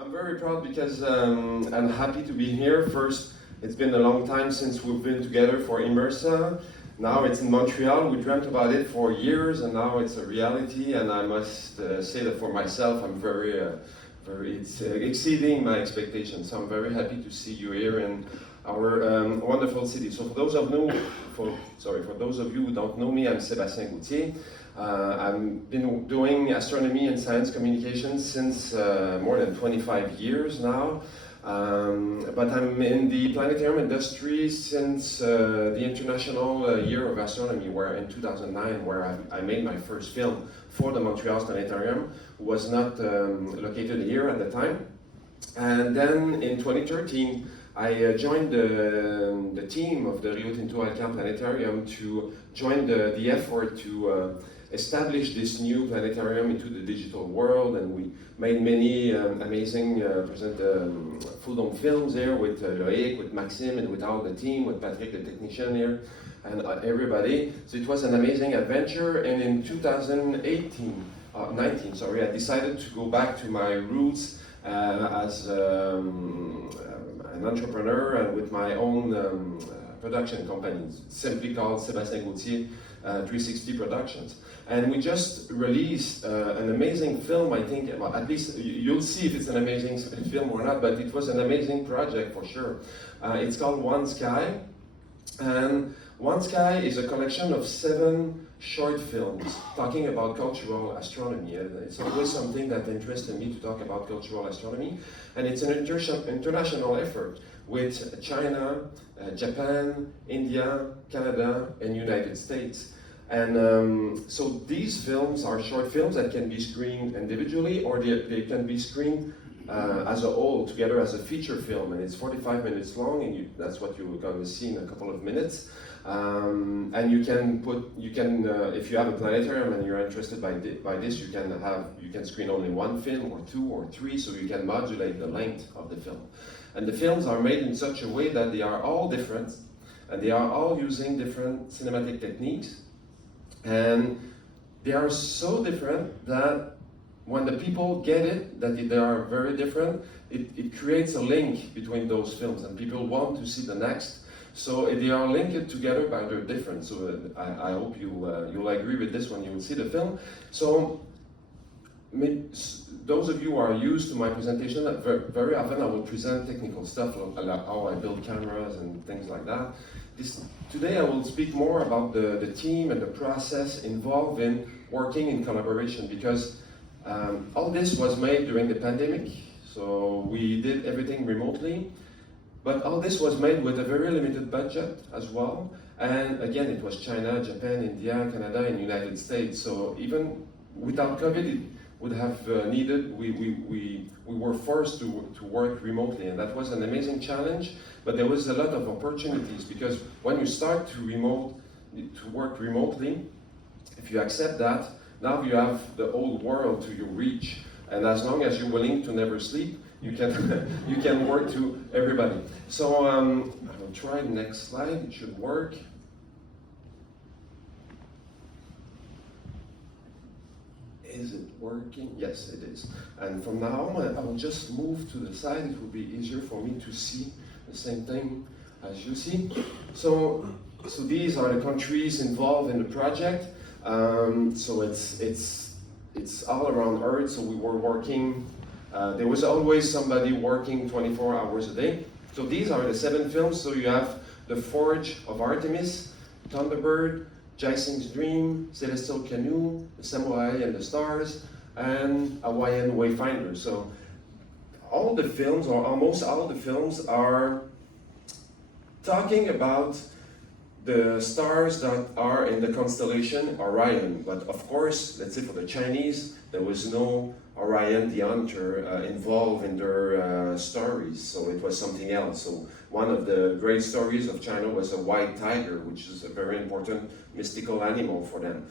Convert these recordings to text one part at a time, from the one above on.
I'm very proud because I'm happy to be here. First, it's been a long time since we've been together for IMERSA. Now it's in Montreal. We dreamt about it for years, and now it's a reality. And I must say that for myself, I'm it's exceeding my expectations. So I'm very happy to see you here in our wonderful city. So for those of you who don't know me, I'm Sébastien Gauthier. I've been doing astronomy and science communication since more than 25 years now. But I'm in the planetarium industry since the International Year of Astronomy, where in 2009, where I made my first film for the Montreal Planetarium, was not located here at the time. And then in 2013, I joined the team of the Rio Tinto Alcan Planetarium to join the effort to establish this new planetarium into the digital world, and we made many amazing Fulldome films there with Loïc, with Maxime, and with all the team, with Patrick, the technician here, and everybody. So it was an amazing adventure, and in 2019, I decided to go back to my roots as an entrepreneur and with my own production company, simply called Sébastien Gauthier 360 Productions. And we just released an amazing film, I think, well, at least you'll see if it's an amazing film or not, but it was an amazing project for sure. It's called One Sky, and One Sky is a collection of 7 short films talking about cultural astronomy. It's always something that interested me to talk about cultural astronomy, and it's an international effort with China, Japan, India, Canada, and United States. And so these films are short films that can be screened individually, or they can be screened as a whole, together as a feature film, and it's 45 minutes long, and that's what you're going to see in a couple of minutes. And you can if you have a planetarium and you're interested by this, you can screen only 1 film, or 2, or 3, so you can modulate the length of the film. And the films are made in such a way that they are all different, and they are all using different cinematic techniques. And they are so different that when the people get it, that they are very different, it creates a link between those films, and people want to see the next. So they are linked together by their difference. So I hope you'll agree with this when you see the film. So those of you who are used to my presentation, very often I will present technical stuff, like how I build cameras and things like that. Today I will speak more about the team and the process involved in working in collaboration, because all this was made during the pandemic, so we did everything remotely, but all this was made with a very limited budget as well. And again, it was China, Japan, India, Canada, and United States. So even without COVID, it would have needed, we were forced to work remotely, and that was an amazing challenge. But there was a lot of opportunities, because when you start to work remotely, if you accept that, now you have the whole world to your reach, and as long as you're willing to never sleep, you can you can work to everybody. So I will try the next slide. It should work. Is it working? Yes, it is. And from now on, I will just move to the side. It will be easier for me to see the same thing as you see. So these are the countries involved in the project. So it's all around Earth. So we were working. There was always somebody working 24 hours a day. So these are the 7 films. So you have The Forge of Artemis, Thunderbird, Jaising's Dream, Celestial Canoe, The Samurai and the Stars, and Hawaiian Wayfinder. So all the films, or almost all the films, are talking about the stars that are in the constellation Orion. But of course, let's say for the Chinese, there was no Orion the Hunter involved in their stories, so it was something else. So one of the great stories of China was a white tiger, which is a very important mystical animal for them.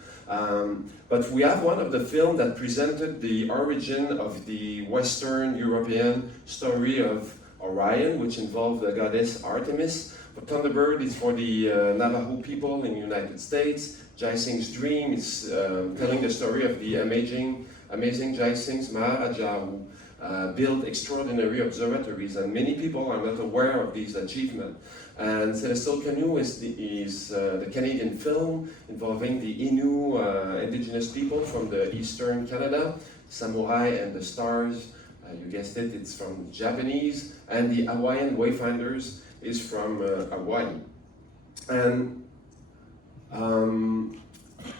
But we have one of the films that presented the origin of the Western European story of Orion, which involved the goddess Artemis. For Thunderbird, it's for the Navajo people in the United States. Jaising's Dream is telling the story of the amazing Jaising's Maharaja, build extraordinary observatories, and many people are not aware of these achievements. And Celestial Canoe is the Canadian film involving the Innu indigenous people from the eastern Canada, Samurai and the Stars. You guessed it, it's from Japanese, and the Hawaiian Wayfinders is from Hawaii. And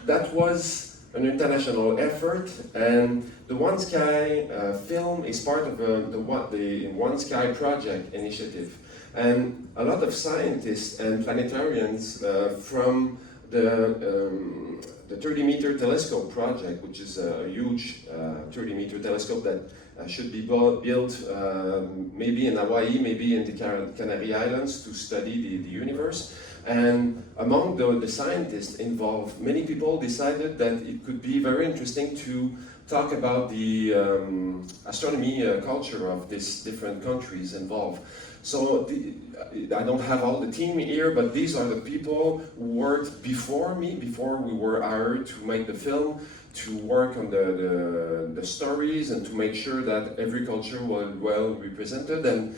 that was an international effort, and the One Sky film is part of the One Sky project initiative. And a lot of scientists and planetarians from the 30-meter telescope project, which is a huge 30-meter telescope that should be built maybe in Hawaii, maybe in the Canary Islands to study the universe. And among the scientists involved, many people decided that it could be very interesting to talk about the astronomy culture of these different countries involved. So I don't have all the team here, but these are the people who worked before me, before we were hired to make the film, to work on the stories and to make sure that every culture was well represented, and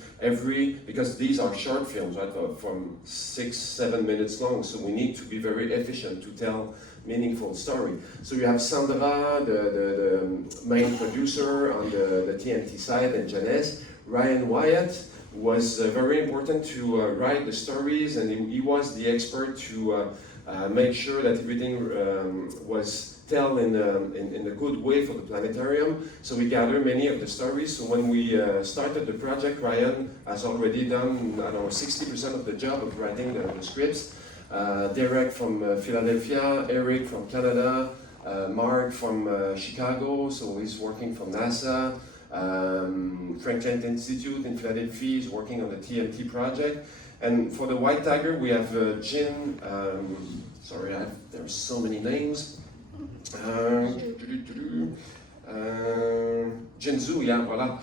because these are short films, right, from 6-7 minutes long, so we need to be very efficient to tell meaningful story. So you have Sandra, the main producer on the TNT side, and Janice. Ryan Wyatt was very important to write the stories, and he was the expert to make sure that everything was told in a good way for the planetarium. So we gathered many of the stories. So when we started the project, Ryan has already done, I don't know, 60% of the job of writing the scripts. Derek from Philadelphia, Eric from Canada, Mark from Chicago, so he's working from NASA. Franklin Institute in Philadelphia is working on the TNT project. And for the White Tiger, we have Jin, there's so many names. Jin Zhu, yeah, voilà.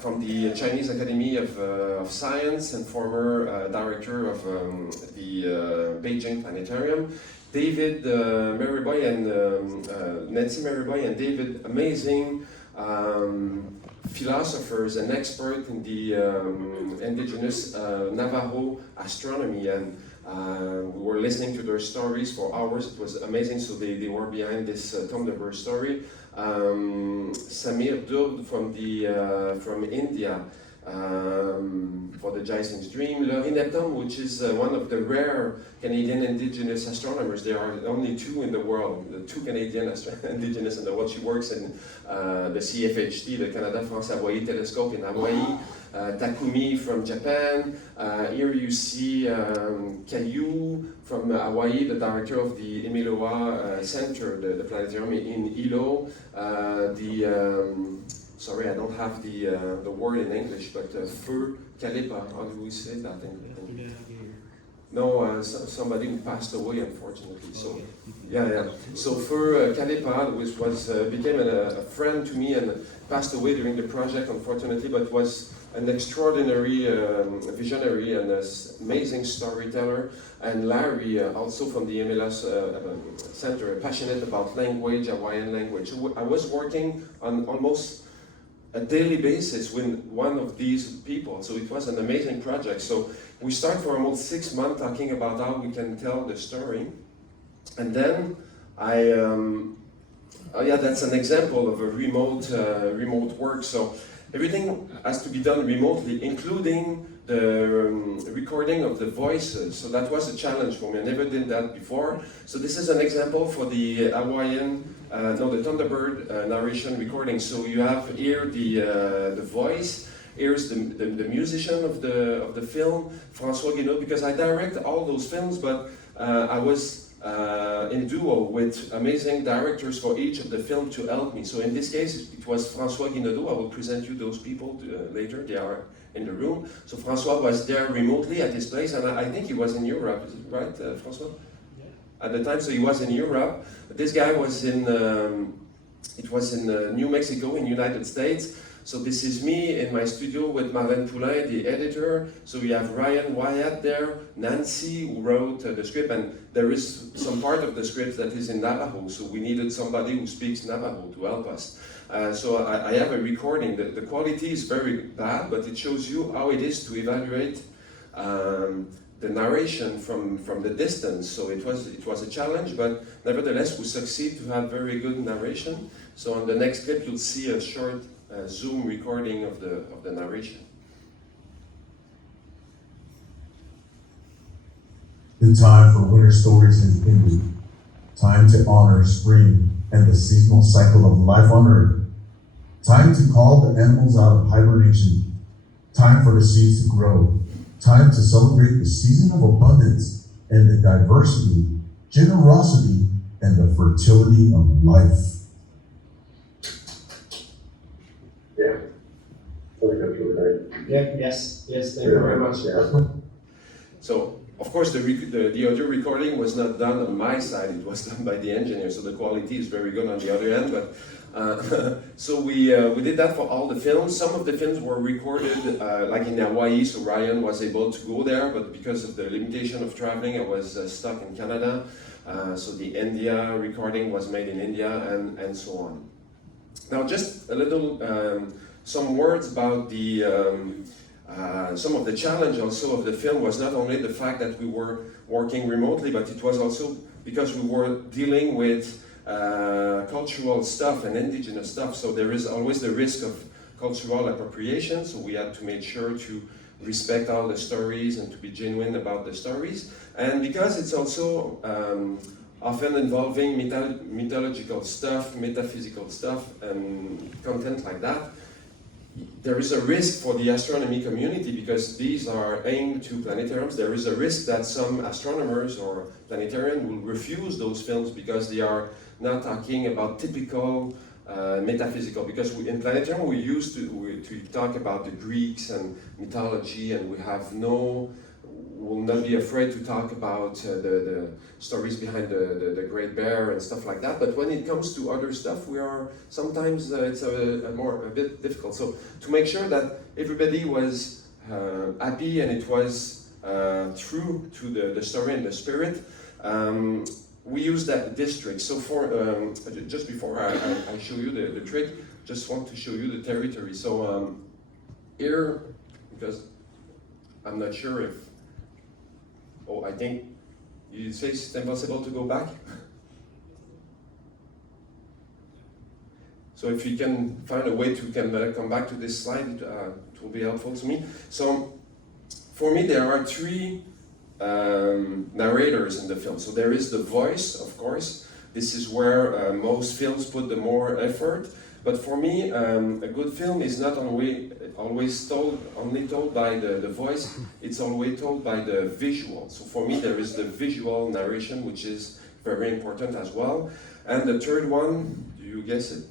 From the Chinese Academy of Science and former director of the Beijing Planetarium. David Maryboy and Nancy Maryboy and David, amazing philosophers and experts in the indigenous Navajo astronomy, and we were listening to their stories for hours. It was amazing. So they were behind this Thunderbird story. Samir Durd from India for the Jason's Dream. Laurie Netom, which is one of the rare Canadian indigenous astronomers. There are only two in the world, the two Canadian indigenous in the world. She works in the CFHT, the Canada France Hawaii Telescope in Hawaii. Takumi from Japan. Here you see Kayu from Hawaii, the director of the Imiloa Center, the planetarium in Hilo. Sorry, I don't have the word in English, but Feu Kalepa, how do we say that in English? No, somebody who passed away, unfortunately. So, yeah. So Feu Kalepa became a friend to me and passed away during the project, unfortunately, but was an extraordinary visionary and an amazing storyteller. And Larry, also from the MLS Center, passionate about language, Hawaiian language. So I was working on almost a daily basis with one of these people, so it was an amazing project. So we start for almost 6 months talking about how we can tell the story, and then that's an example of a remote work. So everything has to be done remotely, including the recording of the voices. So that was a challenge for me. I never did that before. So this is an example for the Hawaiian, the Thunderbird narration recording. So you have here the voice. Here's the musician of the film, François Guénaud, because I direct all those films, but I was in duo with amazing directors for each of the films to help me. So in this case, it was François Guénaud. I will present you those people later. They are in the room. So François was there remotely at his place, and I think he was in Europe, is it right, François? Yeah. At the time, so he was in Europe. This guy was in New Mexico in United States. So this is me in my studio with Marlène Poulain, the editor. So we have Ryan Wyatt there, Nancy, who wrote the script, and there is some part of the script that is in Navajo, so we needed somebody who speaks Navajo to help us. So I have a recording. The quality is very bad, but it shows you how it is to evaluate the narration from the distance. So it was a challenge, but nevertheless we succeed to have very good narration. So on the next clip you'll see a short Zoom recording of the narration. The time for winter stories has ended. Time to honor spring and the seasonal cycle of life on Earth. Time to call the animals out of hibernation. Time for the seeds to grow. Time to celebrate the season of abundance and the diversity, generosity, and the fertility of life. Yeah. I think that's really great. Yeah, yes, thank you very much. Yeah. So, of course, the audio recording was not done on my side, it was done by the engineer, so the quality is very good on the other end. But so we did that for all the films. Some of the films were recorded like in Hawaii, so Ryan was able to go there, but because of the limitation of traveling, I was stuck in Canada. So the India recording was made in India, and so on. Now, just a little, some words about the some of the challenge also of the film was not only the fact that we were working remotely, but it was also because we were dealing with cultural stuff and indigenous stuff. So there is always the risk of cultural appropriation. So we had to make sure to respect all the stories and to be genuine about the stories. And because it's also often involving mythological stuff, metaphysical stuff, and content like that, there is a risk for the astronomy community because these are aimed to planetariums. There is a risk that some astronomers or planetarians will refuse those films because they are not talking about typical metaphysical. Because in planetarium we used to talk about the Greeks and mythology, and we have will not be afraid to talk about the stories behind the Great Bear and stuff like that. But when it comes to other stuff, we are sometimes it's a bit difficult. So to make sure that everybody was happy and it was true to the story and the spirit, we use that district. So for just before I show you the trick, just want to show you the territory. So here, because I'm not sure if. Oh, I think you say it's impossible to go back. So if you can find a way to come back to this slide, it will be helpful to me. So for me, there are three narrators in the film. So there is the voice, of course. This is where most films put the more effort. But for me, a good film is not always only told by the voice, it's always told by the visual. So for me, there is the visual narration, which is very important as well. And the third one, do you guess it?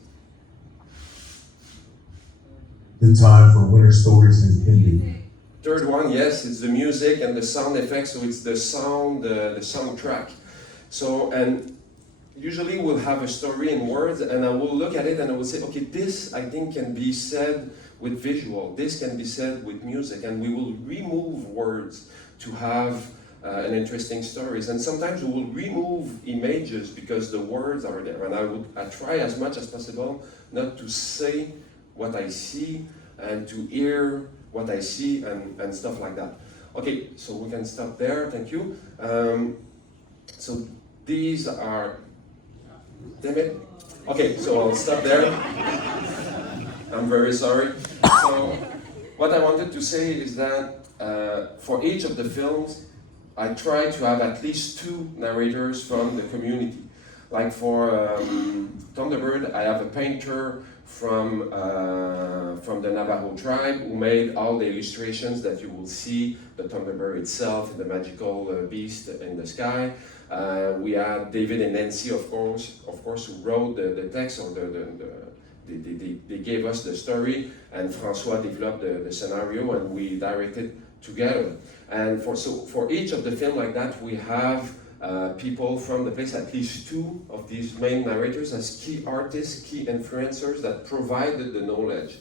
The time for winter stories has ended. Third one, yes, it's the music and the sound effects, so it's the sound, the soundtrack. So, and usually we'll have a story in words, and I will look at it and I will say, okay, this I think can be said with visual, this can be said with music, and we will remove words to have an interesting stories. And sometimes we will remove images because the words are there, and I try as much as possible not to say what I see and to hear what I see and stuff like that. Okay, so we can stop there, thank you. So these are, damn it. Okay, so I'll stop there. I'm very sorry. So what I wanted to say is that for each of the films, I try to have at least two narrators from the community. Like for Thunderbird, I have a painter from the Navajo tribe who made all the illustrations that you will see, the Thunderbird itself, the magical beast in the sky. We had David and Nancy, of course, who wrote the text, or they gave us the story, and François developed the scenario, and we directed together. And for each of the film like that, we have people from the place, at least two of these main narrators as key artists, key influencers that provided the knowledge.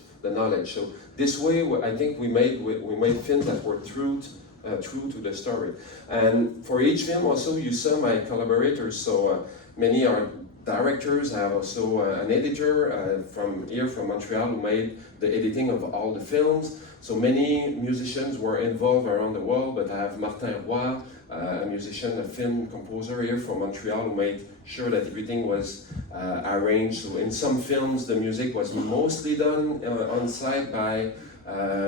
So this way, I think we made films that were true to the story. And for each film also, you saw my collaborators. So many are directors. I have also an editor from Montreal who made the editing of all the films. So many musicians were involved around the world, but I have Martin Roy, a musician, a film composer here from Montreal who made sure that everything was arranged. So in some films the music was mostly done on site by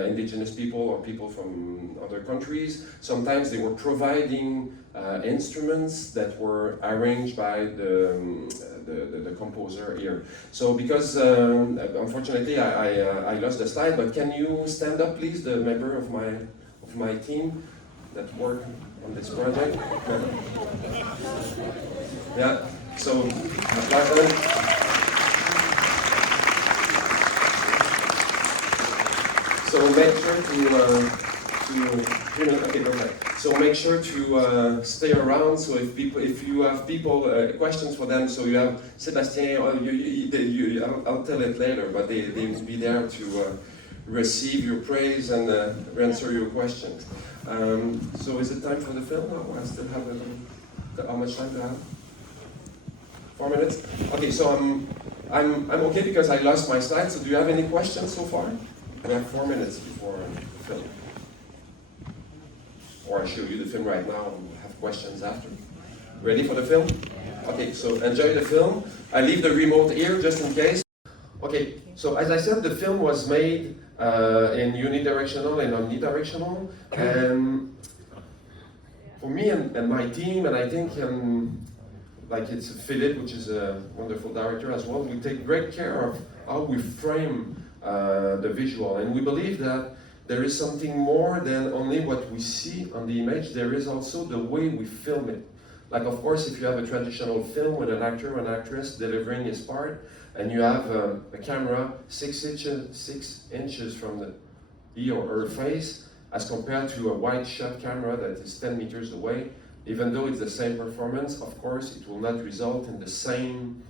indigenous people or people from other countries. Sometimes they were providing instruments that were arranged by the composer here. So because unfortunately I lost the slide, but can you stand up please, the member of my team that work on this project? Yeah, so So make sure okay, perfect. So make sure to stay around. So if you have people questions for them, so you have Sébastien. I'll tell it later, but they will be there to receive your praise and answer your questions. So is it time for the film? Oh, I still have how much time do I have? 4 minutes. Okay, so I'm okay because I lost my slides. So do you have any questions so far? We have 4 minutes before the film. Or I show you the film right now and we'll have questions after. Ready for the film? Okay, so enjoy the film. I leave the remote here just in case. Okay, so as I said, the film was made in unidirectional and omnidirectional. And for me and my team, and I think like it's Philip, which is a wonderful director as well, we take great care of how we frame the visual, and we believe that there is something more than only what we see on the image. There is also the way we film it. Like, of course, if you have a traditional film with an actor or an actress delivering his part, and you have a camera 6 inches from he or her face, as compared to a wide shot camera that is 10 meters away, even though it's the same performance, of course, it will not result in the same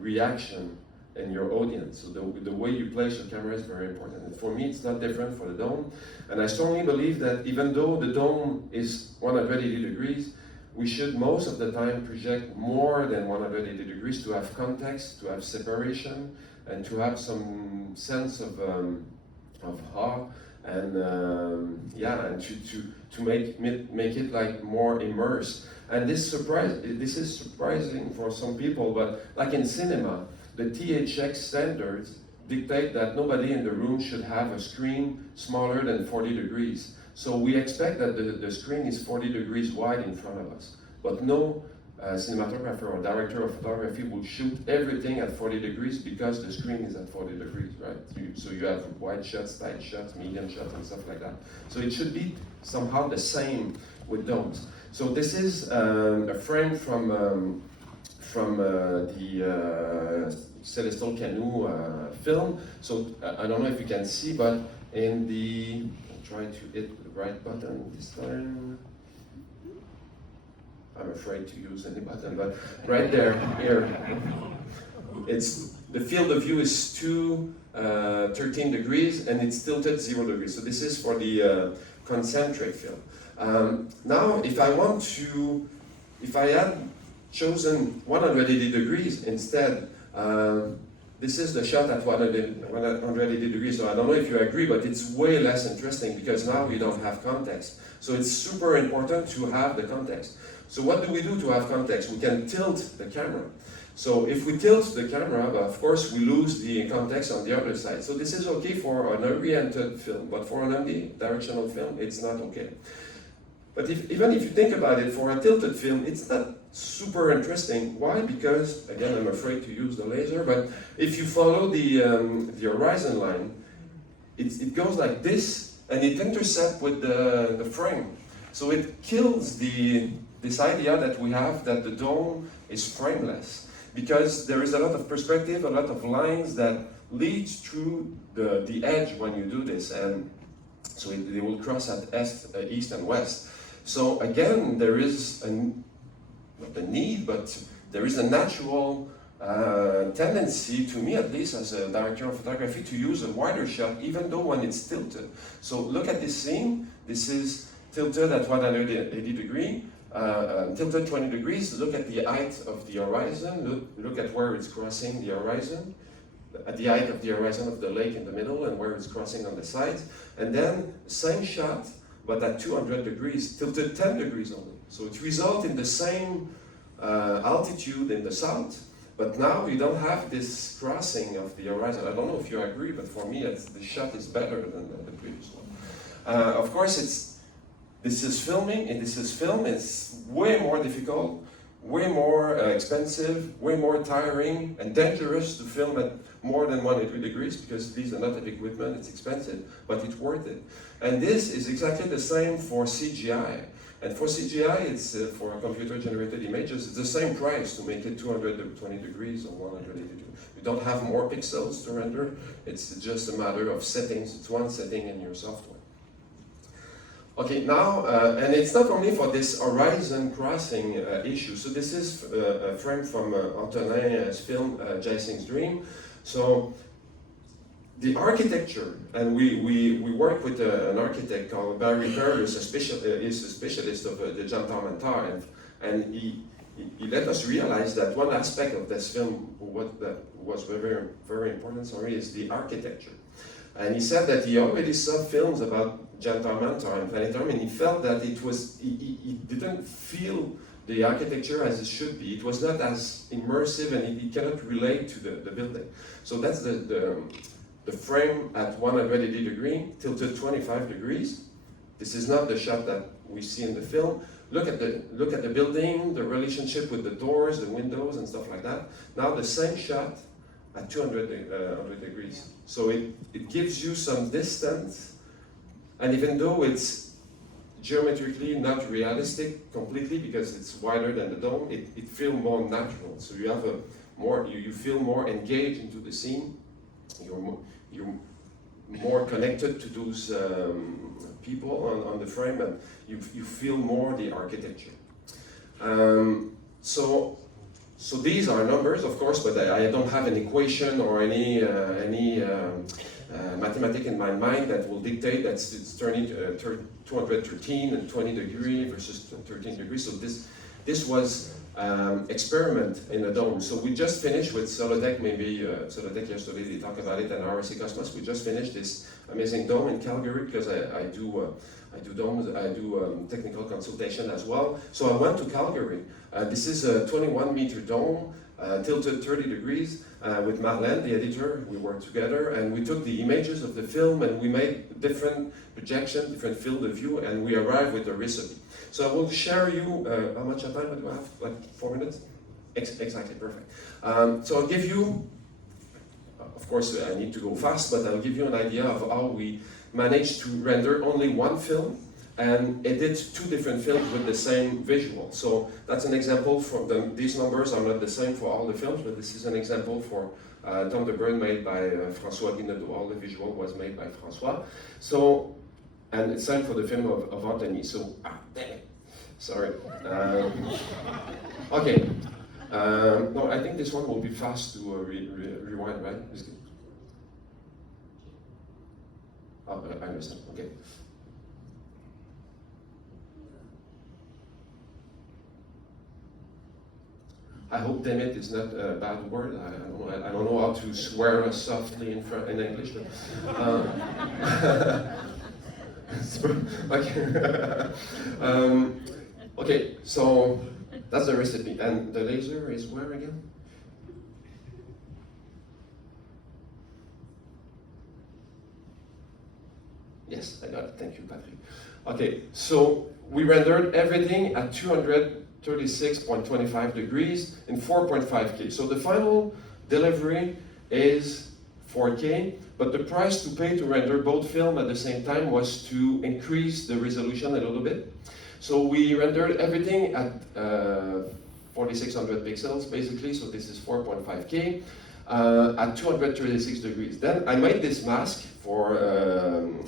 reaction in your audience. So the way you place your camera is very important. And for me, it's not different for the dome. And I strongly believe that even though the dome is 180 degrees, we should most of the time project more than 180 degrees to have context, to have separation, and to have some sense of awe, and yeah, and to make it like more immersed. And this is surprising for some people, but like in cinema, the THX standards dictate that nobody in the room should have a screen smaller than 40 degrees. So we expect that the screen is 40 degrees wide in front of us. But no cinematographer or director of photography will shoot everything at 40 degrees because the screen is at 40 degrees, right? So you have wide shots, tight shots, medium shots, and stuff like that. So it should be somehow the same with domes. So this is a frame from the Celestial Canoe film. So I don't know if you can see, but in the, I'll try to hit the right button this time. I'm afraid to use any button, but right there, here, it's the field of view is 13 degrees and it's tilted 0 degrees. So this is for the concentric film. Now, if I had chosen 180 degrees instead, this is the shot at 180 degrees. So I don't know if you agree, but it's way less interesting because now we don't have context. So it's super important to have the context. So what do we do to have context? We can tilt the camera. So if we tilt the camera, of course we lose the context on the other side. So this is okay for an oriented film, but for an omnidirectional film, it's not okay. But even if you think about it, for a tilted film, it's not super interesting. Why? Because, again, I'm afraid to use the laser, but if you follow the horizon line, it goes like this, and it intercepts with the frame. So it kills this idea that we have that the dome is frameless, because there is a lot of perspective, a lot of lines that lead through the edge when you do this, and so they will cross at east and west. So again, there is not a need, but there is a natural tendency, to me at least as a director of photography, to use a wider shot even though when it's tilted. So look at this scene. This is tilted at 180 degrees. tilted 20 degrees, look at the height of the horizon, look at where it's crossing the horizon, at the height of the horizon of the lake in the middle and where it's crossing on the sides, and then same shot, but at 200 degrees, tilted 10 degrees only. So it results in the same altitude in the south, but now you don't have this crossing of the horizon. I don't know if you agree, but for me, the shot is better than the previous one. Of course, this is filming, and this is film. It's way more difficult, way more expensive, way more tiring and dangerous to film at more than 180 degrees because these are not heavy equipment, it's expensive, but it's worth it. And this is exactly the same for CGI. And for CGI, it's for computer-generated images, it's the same price to make it 220 degrees or 180 degrees. You don't have more pixels to render, it's just a matter of settings. It's one setting in your software. Okay, now, and it's not only for this horizon crossing issue. So this is a frame from Antonin's film, Jason's Dream. So the architecture, and we work with an architect called Barry Kerr, who's a specialist of the Jantar Mantar, and he let us realize that one aspect of this film, that was very, very important, is the architecture. And he said that he already saw films about Jantar Mantar and Planetarium, and he felt that he didn't feel the architecture as it should be. It was not as immersive, and he cannot relate to the building. So that's the frame at 180 degrees, tilted 25 degrees. This is not the shot that we see in the film. Look at the building, the relationship with the doors, the windows, and stuff like that. Now the same shot at 200 degrees. So it gives you some distance, and even though it's geometrically not realistic completely because it's wider than the dome, it feels more natural. So you have you feel more engaged into the scene. You're more connected to those people on the frame, and you feel more the architecture. So these are numbers, of course, but I don't have an equation or any mathematics in my mind that will dictate that it's turning 213 and 20 degrees versus 13 degrees. So this was experiment in a dome. So we just finished with Solotech, Solotech yesterday, they talked about it, and RSC Cosmos. We just finished this amazing dome in Calgary because I do domes, I do technical consultation as well. So I went to Calgary. This is a 21-meter dome, tilted 30 degrees, with Marlène, the editor. We worked together, and we took the images of the film, and we made different projections, different field of view, and we arrived with a recipe. So I will share you, how much time do I have? Like 4 minutes? Exactly, perfect. So I'll give you, of course I need to go fast, but I'll give you an idea of how we managed to render only one film and edit two different films with the same visual. So that's an example from these numbers are not the same for all the films, but this is an example for Tom the Bird made by François Guinedo. All the visual was made by François. So, and it's time for the film of Anthony. So, damn it, sorry. Okay, no, I think this one will be fast to rewind, right? Oh, I understand, okay. I hope "damn it" is not a bad word. I don't know how to swear softly in English, but okay. Okay, so that's the recipe, and the laser is where again? Yes, I got it. Thank you, Patrick. Okay, so we rendered everything at 236.25 degrees in 4.5K. So the final delivery is 4K, but the price to pay to render both film at the same time was to increase the resolution a little bit. So we rendered everything at 4600 pixels, basically, so this is 4.5K. At 236 degrees. Then I made this mask for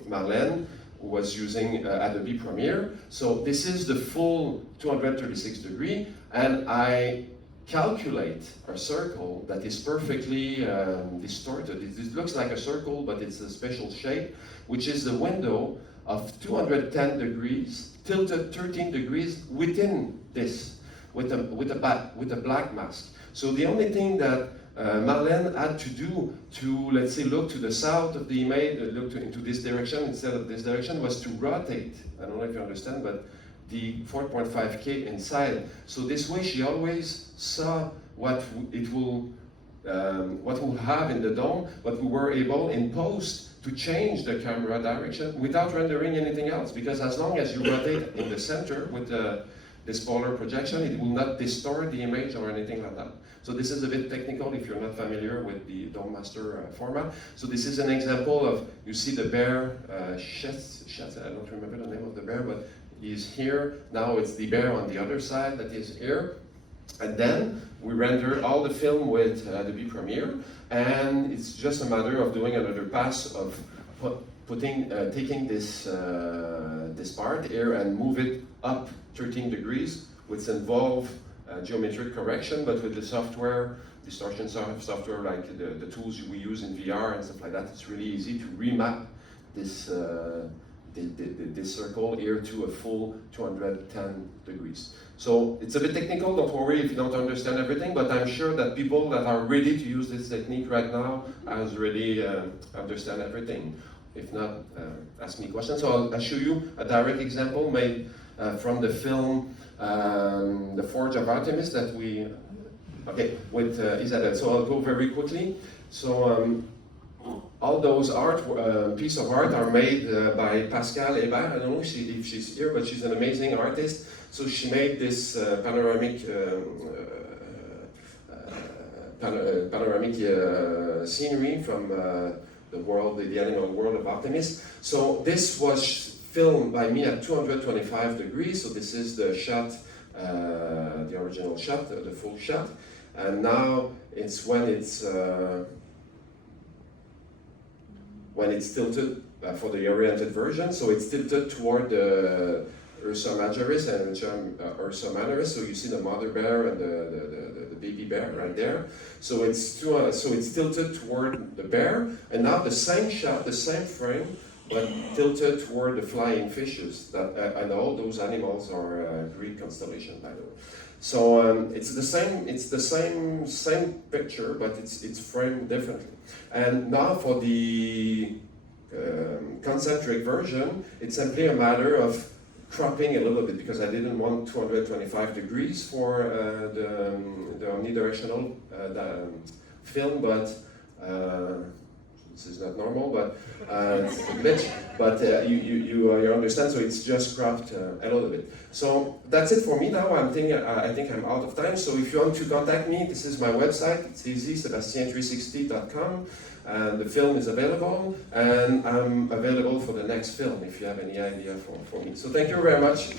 Marlène, who was using Adobe Premiere. So this is the full 236 degree, and I calculate a circle that is perfectly distorted. It looks like a circle, but it's a special shape, which is the window of 210 degrees, tilted 13 degrees within this, with a black mask. So the only thing that Marlène had to do to, let's say, look to the south of the image, into this direction instead of this direction, was to rotate. I don't know if you understand, but the 4.5K inside. So this way she always saw what we'll have in the dome, but we were able in post to change the camera direction without rendering anything else, because as long as you rotate in the center with this polar projection, it will not distort the image or anything like that. So this is a bit technical if you're not familiar with the Dome Master format. So this is an example of, you see the bear, I don't remember the name of the bear, but he's here. Now it's the bear on the other side that is here. And then we render all the film with Adobe Premiere, and it's just a matter of doing another pass of taking this part here and move it up 13 degrees, which involve geometric correction, but with the software, distortion software like the tools we use in VR and stuff like that, it's really easy to remap this this circle here to a full 210 degrees. So it's a bit technical, don't worry if you don't understand everything, but I'm sure that people that are ready to use this technique right now has really understand everything. If not, ask me questions. So I'll show you a direct example made from the film The Forge of Artemis that we, with Isabelle. So I'll go very quickly. So all those piece of art are made by Pascal Hébert. I don't know if she's here, but she's an amazing artist. So she made this panoramic scenery from the animal world of Artemis. So this was filmed by me at 225 degrees. So this is the shot, the original shot, the full shot. And now it's when it's tilted for the oriented version. So it's tilted toward the Ursa majoris and Ursa minoris. So you see the mother bear and the baby bear right there. So it's tilted toward the bear, and now the same shot, the same frame, but tilted toward the flying fishes. And all those animals are Greek constellation, by the way. So it's the same picture, but it's framed differently. And now for the concentric version, it's simply a matter of cropping a little bit, because I didn't want 225 degrees for the omnidirectional film, but this is not normal, but it's a glitch. But you understand, so it's just cropped a little bit. So that's it for me now. I think I'm out of time. So if you want to contact me, this is my website. It's easy, Sébastien360.com. And the film is available, and I'm available for the next film if you have any idea for me. So thank you very much.